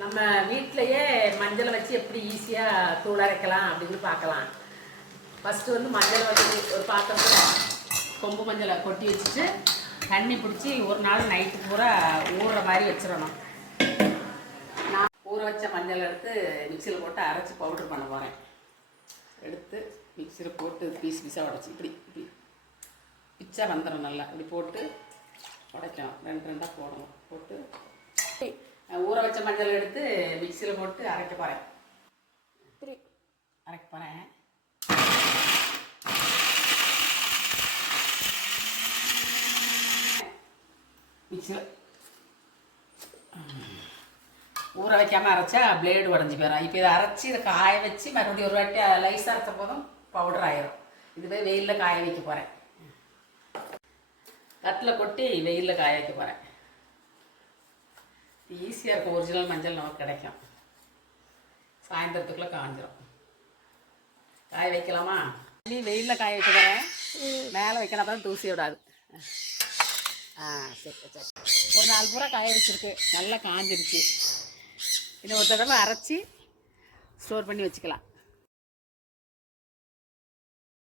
நம்ம வீட்டிலையே மஞ்சளை வச்சு எப்படி ஈஸியாக தூள் அரைக்கலாம் அப்படின்னு பார்க்கலாம். ஃபஸ்ட்டு வந்து மஞ்சளை வந்து ஒரு பாத்திரத்தில் கொம்பு மஞ்சளை கொட்டி வச்சுட்டு தண்ணி பிடிச்சி ஒரு நாள் நைட்டு பூரா ஊறுற மாதிரி வச்சிடணும். நான் ஊற வச்ச மஞ்சளை எடுத்து மிக்சியில் போட்டு அரைச்சி பவுட்ரு பண்ண போகிறேன். எடுத்து மிக்சியில் போட்டு பீஸ் பீஸாக உடச்சி இப்படி இப்படி பிச்சா வந்துடும். நல்லா இப்படி போட்டு உடைக்கணும். ரெண்டு ரெண்டாக போடணும். போட்டு ஊற வச்ச மஞ்சள் எடுத்து மிக்சியில் போட்டு அரைக்க போகிறேன். இப்படி அரைக்க போகிறேன். மிக்சியில் ஊற வைக்காமல் அரைச்சா பிளேடு உடஞ்சி போயிடும். இப்போ இதை அரைச்சி இதை காய வச்சு மறுபடியும் ஒரு வாட்டி லைஸாக அரைச்ச போதும் பவுடர் ஆயிரும். இதுவே வெயிலில் காய வைக்க போகிறேன். தட்டில் கொட்டி வெயிலில் காய வைக்க போகிறேன். ஈஸியாக இருக்கும். ஒரிஜினல் மஞ்சள் நமக்கு கிடைக்கும். சாயந்தரத்துக்குள்ளே காஞ்சிரும். காய வைக்கலாமா? வெயிலில் காய வைக்க போகிறேன். மேலே வைக்கணும், தான் தூசி விடாது. சரி சரி. ஒரு 4 பூரா காய வச்சுருக்கு. நல்லா காஞ்சிருச்சு. இன்னும் ஒரு தடவை அரைச்சி ஸ்டோர் பண்ணி வச்சுக்கலாம்.